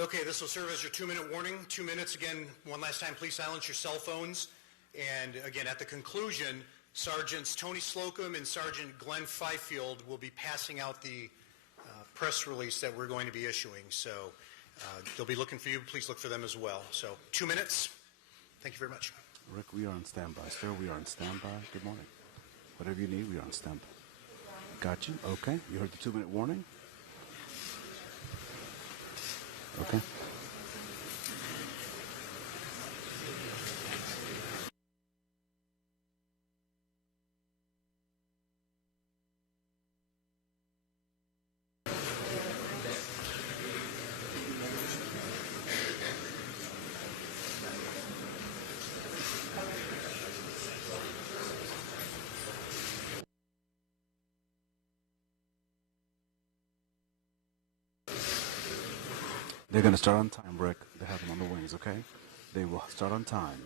Okay, this will serve as your 2-minute warning. 2 minutes. Again, one last time, please silence your cell phones. And again, at the conclusion, Sergeants Tony Slocum and Sergeant Glenn Fifield will be passing out the press release that we're going to be issuing. So they'll be looking for you. Please look for them as well. So 2 minutes. Thank you very much. Rick, we are on standby. Sir, we are on standby. Good morning. Whatever you need, we are on standby. Got you. Okay. You heard the 2-minute warning? Okay. They're going to start on time, Rick. They have them on the wings, okay? They will start on time.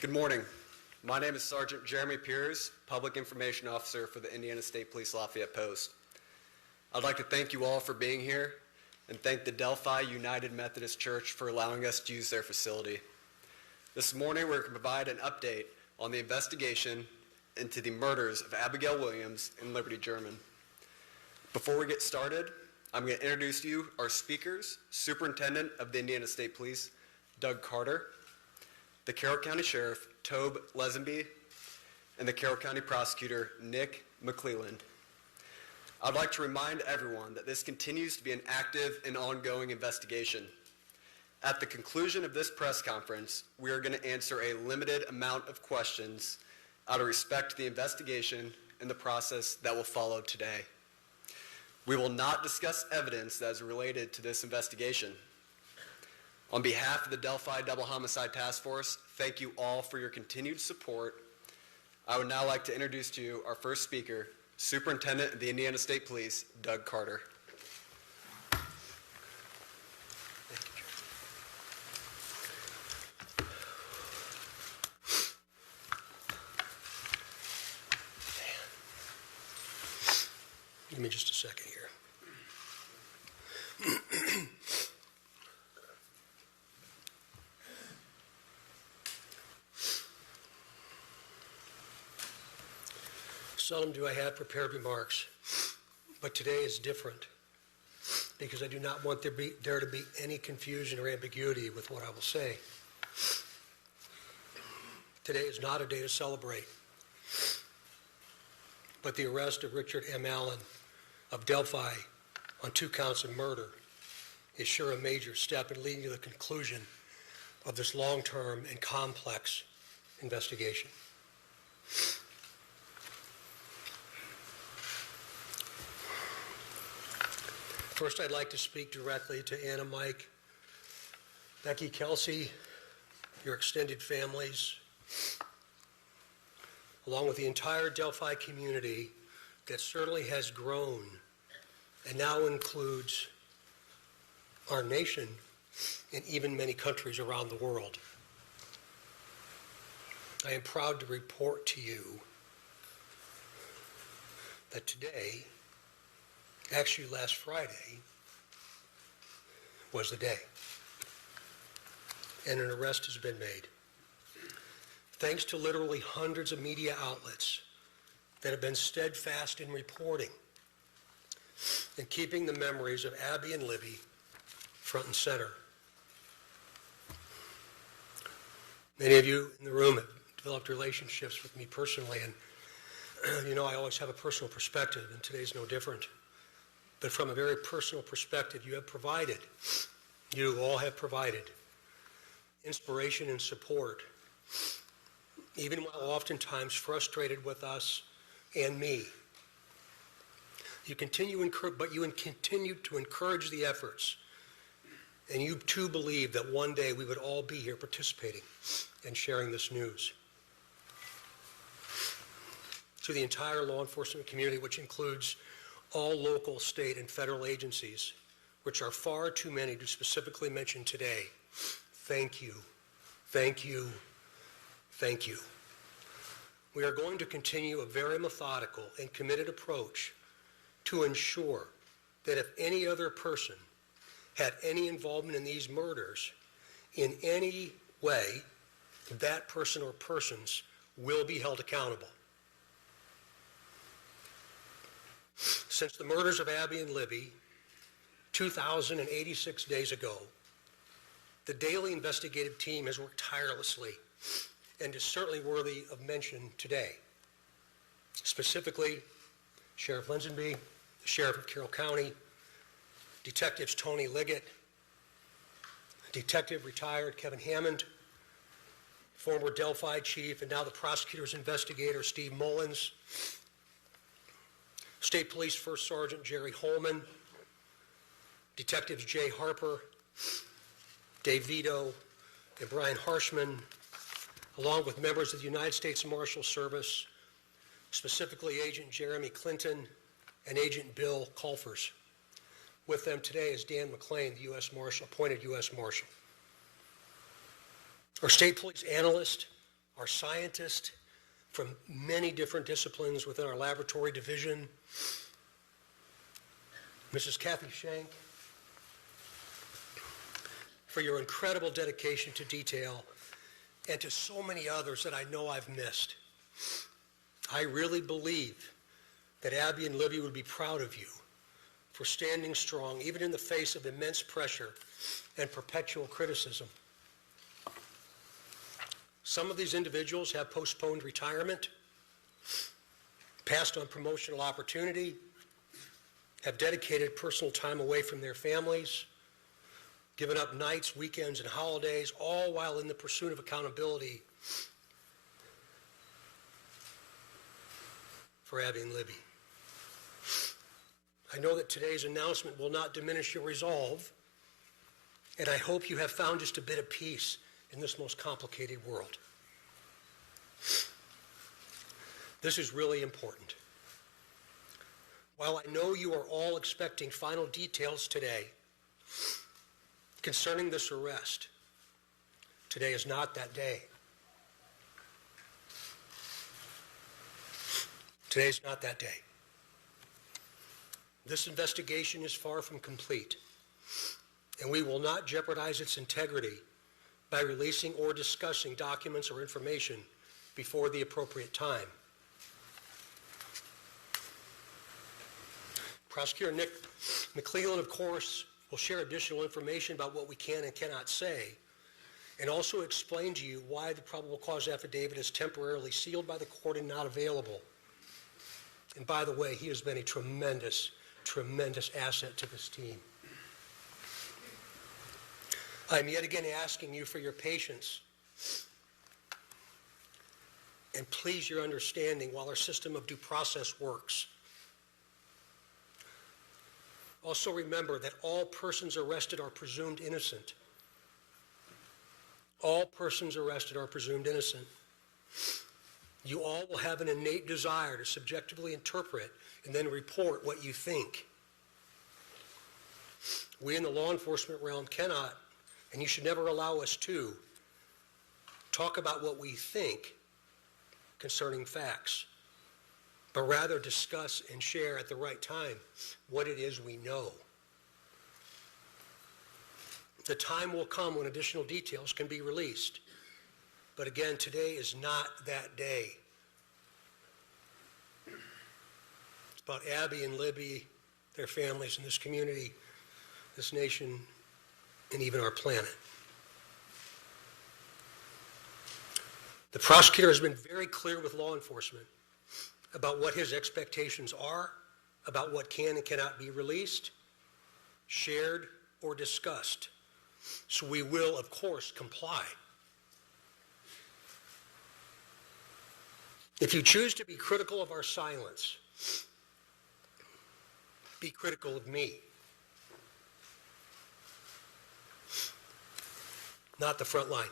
Good morning. My name is Sergeant Jeremy Piers, Public Information Officer for the Indiana State Police Lafayette Post. I'd like to thank you all for being here and thank the Delphi United Methodist Church for allowing us to use their facility. This morning we're going to provide an update on the investigation into the murders of Abigail Williams and Liberty German. Before we get started, I'm going to introduce to you our speakers, Superintendent of the Indiana State Police, Doug Carter, the Carroll County Sheriff, Tobe Lesenby, and the Carroll County Prosecutor, Nick McClelland. I'd like to remind everyone that this continues to be an active and ongoing investigation. At the conclusion of this press conference, we are going to answer a limited amount of questions out of respect to the investigation and the process that will follow today. We will not discuss evidence that is related to this investigation. On behalf of the Delphi Double Homicide Task Force, thank you all for your continued support. I would now like to introduce to you our first speaker, Superintendent of the Indiana State Police, Doug Carter. Give me just a second here. Seldom do I have prepared remarks, but today is different because I do not want there to be any confusion or ambiguity with what I will say. Today is not a day to celebrate, but the arrest of Richard M. Allen of Delphi on 2 counts of murder is sure a major step in leading to the conclusion of this long-term and complex investigation. First, I'd like to speak directly to Anna, Mike, Becky, Kelsey, your extended families, along with the entire Delphi community that certainly has grown and now includes our nation and even many countries around the world. I am proud to report to you that today, actually last Friday, was the day, and an arrest has been made. Thanks to literally hundreds of media outlets that have been steadfast in reporting and keeping the memories of Abby and Libby front and center. Many of you in the room have developed relationships with me personally, and you know I always have a personal perspective, and today's no different. But from a very personal perspective, you all have provided inspiration and support, even while oftentimes frustrated with us and me. You continue to encourage the efforts, and you too believe that one day we would all be here participating and sharing this news. To the entire law enforcement community, which includes all local, state, and federal agencies, which are far too many to specifically mention today, thank you, thank you, thank you. We are going to continue a very methodical and committed approach to ensure that if any other person had any involvement in these murders in any way, that person or persons will be held accountable. Since the murders of Abby and Libby 2,086 days ago, the daily investigative team has worked tirelessly and is certainly worthy of mention today. Specifically, Sheriff Linsonby, the Sheriff of Carroll County, Detectives Tony Liggett, Detective retired Kevin Hammond, former Delphi Chief and now the prosecutor's investigator Steve Mullins, State Police First Sergeant Jerry Holman, Detectives Jay Harper, Dave Vito, and Brian Harshman, along with members of the United States Marshal Service, specifically Agent Jeremy Clinton and Agent Bill Colfers. With them today is Dan McClain, the U.S. Marshal, appointed U.S. Marshal. Our state police analyst, our scientist from many different disciplines within our laboratory division, Mrs. Kathy Shank, for your incredible dedication to detail, and to so many others that I know I've missed. I really believe that Abby and Libby would be proud of you for standing strong, even in the face of immense pressure and perpetual criticism. Some of these individuals have postponed retirement, passed on promotional opportunity, have dedicated personal time away from their families, given up nights, weekends, and holidays, all while in the pursuit of accountability for Abby and Libby. I know that today's announcement will not diminish your resolve, and I hope you have found just a bit of peace in this most complicated world. This is really important. While I know you are all expecting final details today concerning this arrest, today is not that day. Today is not that day. This investigation is far from complete, and we will not jeopardize its integrity by releasing or discussing documents or information before the appropriate time. Prosecutor Nick McClellan, of course, will share additional information about what we can and cannot say, and also explain to you why the probable cause affidavit is temporarily sealed by the court and not available. And by the way, he has been a tremendous asset to this team. I'm yet again asking you for your patience and please your understanding while our system of due process works. Also remember that all persons arrested are presumed innocent. All persons arrested are presumed innocent. You all will have an innate desire to subjectively interpret and then report what you think. We in the law enforcement realm cannot and you should never allow us to talk about what we think concerning facts, but rather discuss and share at the right time what it is we know. The time will come when additional details can be released. But again, today is not that day. It's about Abby and Libby, their families, and this community, this nation, and even our planet. The prosecutor has been very clear with law enforcement about what his expectations are, about what can and cannot be released, shared, or discussed. So we will, of course, comply. If you choose to be critical of our silence, be critical of me, not the front line.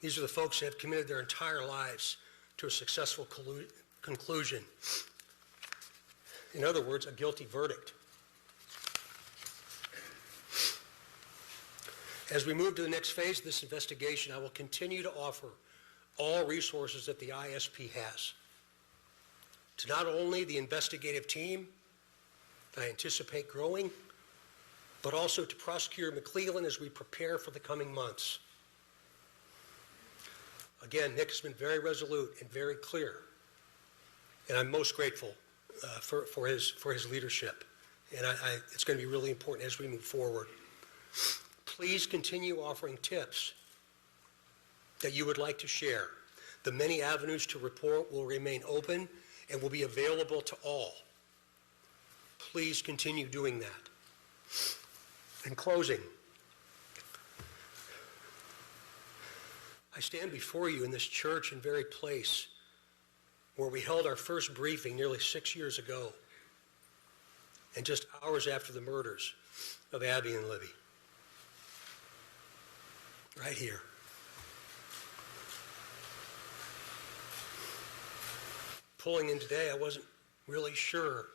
These are the folks that have committed their entire lives to a successful conclusion. In other words, a guilty verdict. As we move to the next phase of this investigation, I will continue to offer all resources that the ISP has to not only the investigative team I anticipate growing, but also to Prosecutor McClellan as we prepare for the coming months. Again, Nick has been very resolute and very clear, and I'm most grateful for his leadership. And it's going to be really important as we move forward. Please continue offering tips that you would like to share. The many avenues to report will remain open and will be available to all. Please continue doing that. In closing, I stand before you in this church and very place where we held our first briefing nearly 6 years ago, and just hours after the murders of Abby and Libby. Right here. Pulling in today, I wasn't really sure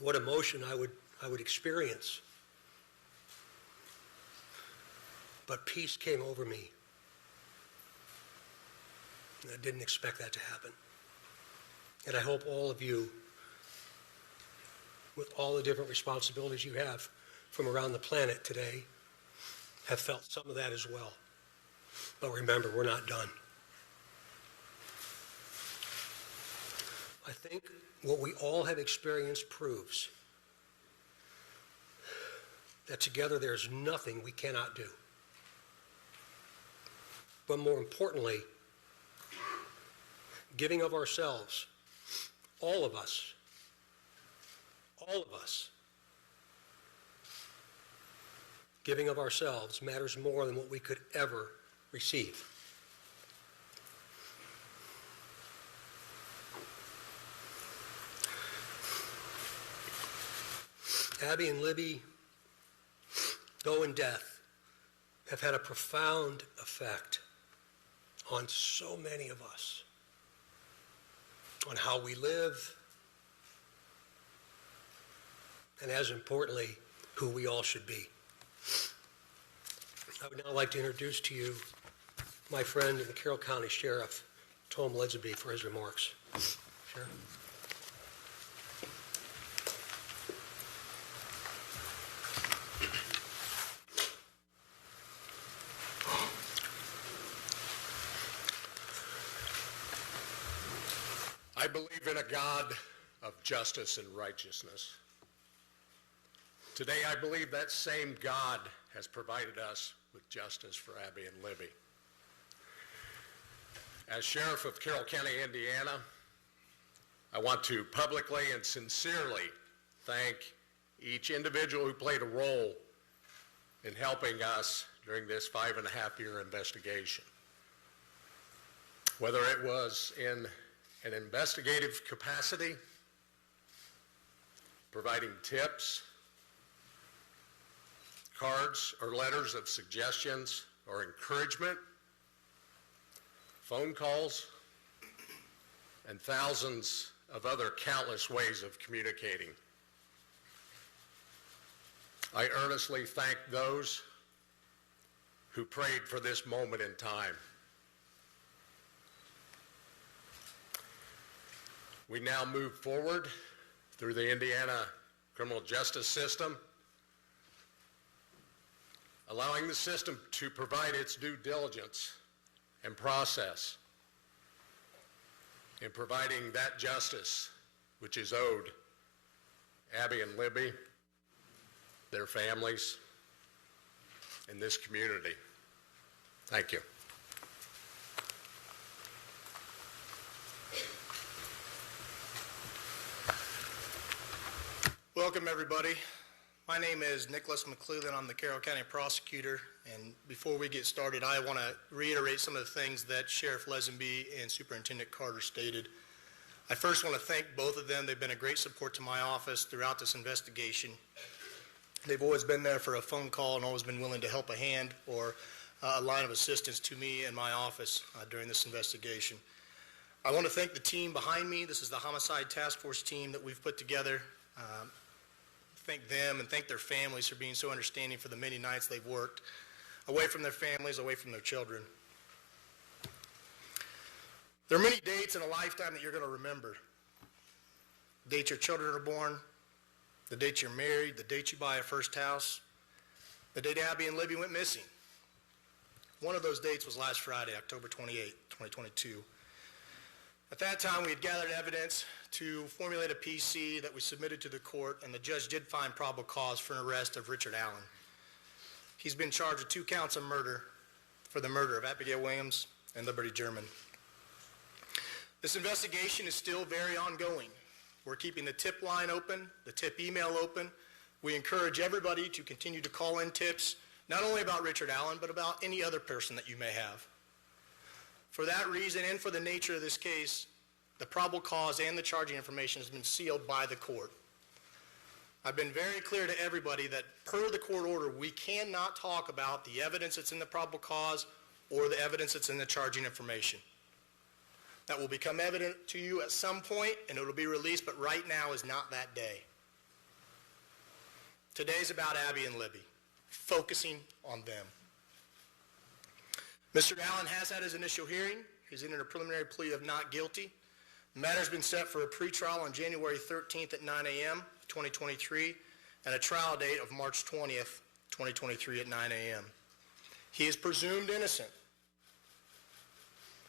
what emotion I would experience. But peace came over me. And I didn't expect that to happen. And I hope all of you, with all the different responsibilities you have from around the planet today, have felt some of that as well. But remember, we're not done. I think what we all have experienced proves that together there's nothing we cannot do. But more importantly, giving of ourselves, all of us, giving of ourselves matters more than what we could ever receive. Abby and Libby, though in death, have had a profound effect on so many of us, on how we live, and as importantly, who we all should be. I would now like to introduce to you my friend and the Carroll County Sheriff, Tom Lidsby, for his remarks. Sheriff. I believe in a God of justice and righteousness. Today, I believe that same God has provided us with justice for Abby and Libby. As Sheriff of Carroll County, Indiana, I want to publicly and sincerely thank each individual who played a role in helping us during this 5.5-year investigation. Whether it was in an investigative capacity, providing tips, cards or letters of suggestions or encouragement, phone calls, and thousands of other countless ways of communicating. I earnestly thank those who prayed for this moment in time. We now move forward through the Indiana criminal justice system, allowing the system to provide its due diligence and process in providing that justice which is owed Abby and Libby, their families, and this community. Thank you. Welcome, everybody. My name is Nicholas McClellan. I'm the Carroll County Prosecutor, and before we get started, I want to reiterate some of the things that Sheriff Lesenby and Superintendent Carter stated. I first want to thank both of them. They've been a great support to my office throughout this investigation. They've always been there for a phone call and always been willing to help a hand or a line of assistance to me and my office during this investigation. I want to thank the team behind me. This is the Homicide Task Force team that we've put together. Thank them and thank their families for being so understanding for the many nights they've worked away from their families, away from their children. There are many dates in a lifetime that you're going to remember. The date your children are born, the date you're married, the date you buy a first house, the date Abby and Libby went missing. One of those dates was last Friday, October 28, 2022. At that time, we had gathered evidence to formulate a PC that we submitted to the court, and the judge did find probable cause for an arrest of Richard Allen. He's been charged with 2 counts of murder for the murder of Abigail Williams and Liberty German. This investigation is still very ongoing. We're keeping the tip line open, the tip email open. We encourage everybody to continue to call in tips, not only about Richard Allen, but about any other person that you may have. For that reason and for the nature of this case, the probable cause and the charging information has been sealed by the court. I've been very clear to everybody that per the court order, we cannot talk about the evidence that's in the probable cause or the evidence that's in the charging information. That will become evident to you at some point and it'll be released, but right now is not that day. Today's about Abby and Libby, focusing on them. Mr. Allen has had his initial hearing. He's entered a preliminary plea of not guilty. The matter's been set for a pretrial on January 13th at 9 a.m., 2023, and a trial date of March 20th, 2023 at 9 a.m. He is presumed innocent.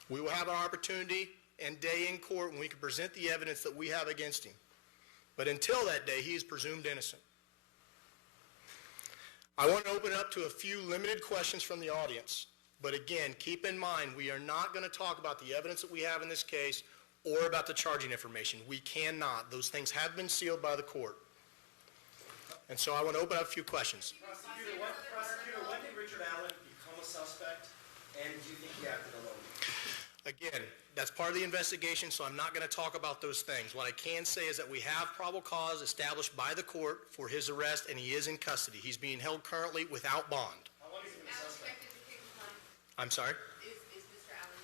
We will have an opportunity and day in court when we can present the evidence that we have against him. But until that day, he is presumed innocent. I want to open it up to a few limited questions from the audience. But again, keep in mind, we are not going to talk about the evidence that we have in this case or about the charging information. We cannot. Those things have been sealed by the court. And so I want to open up a few questions. Prosecutor, when did Richard Allen become a suspect, and do you think he acted alone? Again, that's part of the investigation, so I'm not going to talk about those things. What I can say is that we have probable cause established by the court for his arrest, and he is in custody. He's being held currently without bond. How long has he been a suspect? I'm sorry? Is Mr. Allen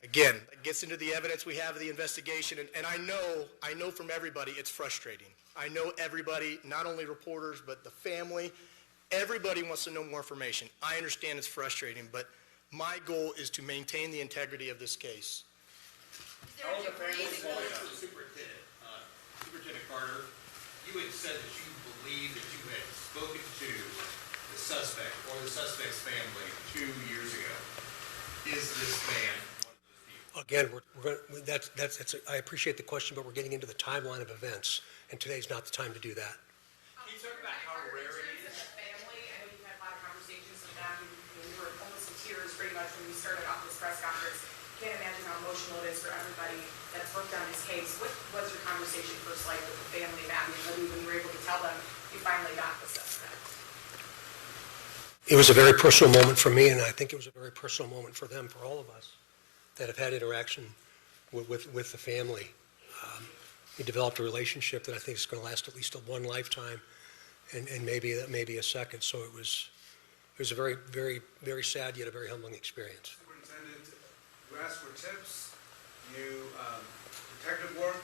connected? Again, that gets into the evidence we have of the investigation, and I know from everybody it's frustrating. I know everybody, not only reporters, but the family, everybody wants to know more information. I understand it's frustrating, but my goal is to maintain the integrity of this case. Is there a degree that goes Superintendent Carter, you had said that you believe that you had spoken to the suspect or the suspect's family 2 years ago. Is this man one of those people? Again, I appreciate the question, but we're getting into the timeline of events, and today's not the time to do that. Can you talk about how rare it is? As a family, I know you've had a lot of conversations with them. You were almost in tears pretty much when we started off this press conference. Can't imagine how emotional it is for everybody that's worked on this case. What was your conversation first like with the family of Abby and Libby when you were able to tell them you finally got the suspect? It was a very personal moment for me, and I think it was a very personal moment for them, for all of us that have had interaction with the family. We developed a relationship that I think is going to last at least one lifetime, and maybe a second. So it was a very, very, very sad yet a very humbling experience. Superintendent, you asked for tips. Detective work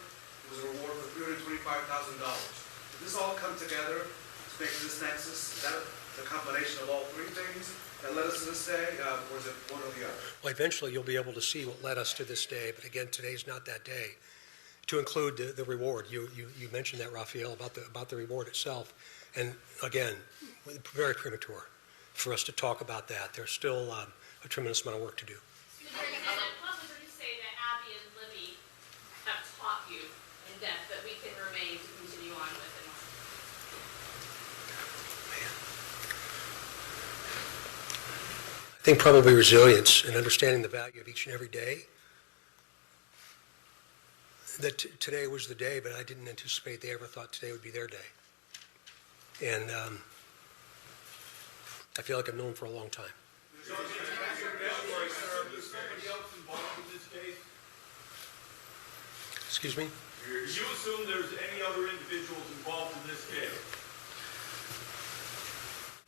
was a reward for $325,000. Did this all come together to make this nexus? Is that the combination of all three things that led us to this day, or is it one or the other? Well, eventually you'll be able to see what led us to this day, but again, today's not that day. To include the reward, you mentioned that, Raphael, about the reward itself, and again, very premature for us to talk about that. There's still a tremendous amount of work to do. What would you say that Abby and Libby have taught you in depth that we can remain to continue on with in life? I think probably resilience and understanding the value of each and every day. That today was the day, but I didn't anticipate they ever thought today would be their day. And I feel like I've known them for a long time. Excuse me? Do you assume there's any other individuals involved in this case?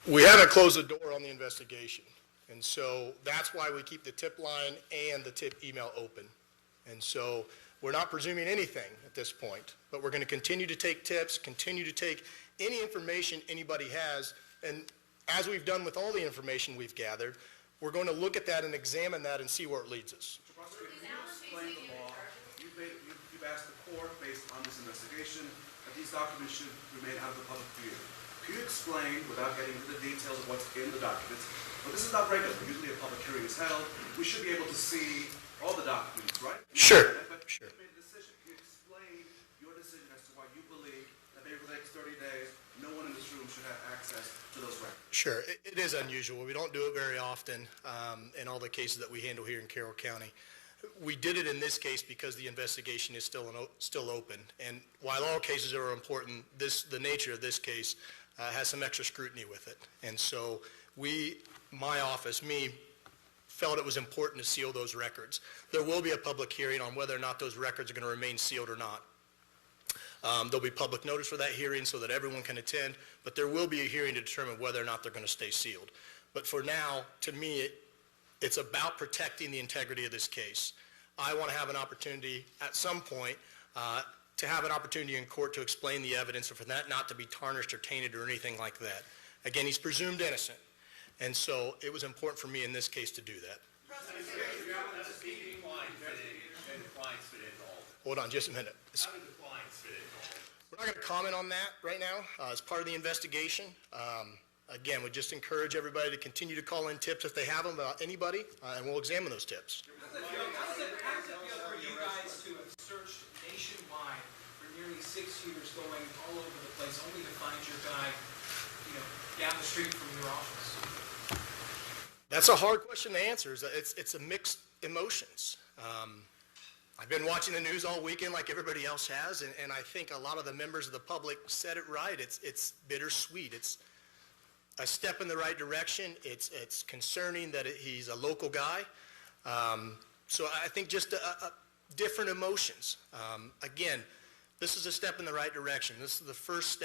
We haven't closed the door on the investigation, and so that's why we keep the tip line and the tip email open. And so we're not presuming anything at this point, but we're going to continue to take tips, continue to take any information anybody has, and as we've done with all the information we've gathered, we're going to look at that and examine that and see where it leads us. Mr. Prosecutor, can you explain the law? You've asked the court, based on this investigation, that these documents should remain out of the public view. Can you explain, without getting into the details of what's in the documents, but this is not regular. Usually a public hearing is held. We should be able to see all the documents, right? Sure. But you made a decision. Can you explain your decision as to why you believe that maybe for the next 30 days, no one in this room should have access to those records? Sure. It is unusual. We don't do it very often in all the cases that we handle here in Carroll County. We did it in this case because the investigation is still open. And while all cases are important, the nature of this case has some extra scrutiny with it. And so my office, felt it was important to seal those records. There will be a public hearing on whether or not those records are going to remain sealed or not. There'll be public notice for that hearing so that everyone can attend, but there will be a hearing to determine whether or not they're going to stay sealed. But for now, to me, it's about protecting the integrity of this case. I want to have an opportunity at some point to have an opportunity in court to explain the evidence and for that not to be tarnished or tainted or anything like that. Again, he's presumed innocent, and so it was important for me in this case to do that. Hold on just a minute. We're not going to comment on that right now as part of the investigation. Again, we just encourage everybody to continue to call in tips if they have them about anybody, and we'll examine those tips. How does it feel for you guys to have searched nationwide for nearly 6 years, going all over the place, only to find your guy, down the street from your office? That's a hard question to answer. It's a mixed emotions. I've been watching the news all weekend like everybody else has, and I think a lot of the members of the public said it right. It's bittersweet. It's a step in the right direction. It's concerning that he's a local guy. So I think just different emotions. Again, this is a step in the right direction. This is the first step.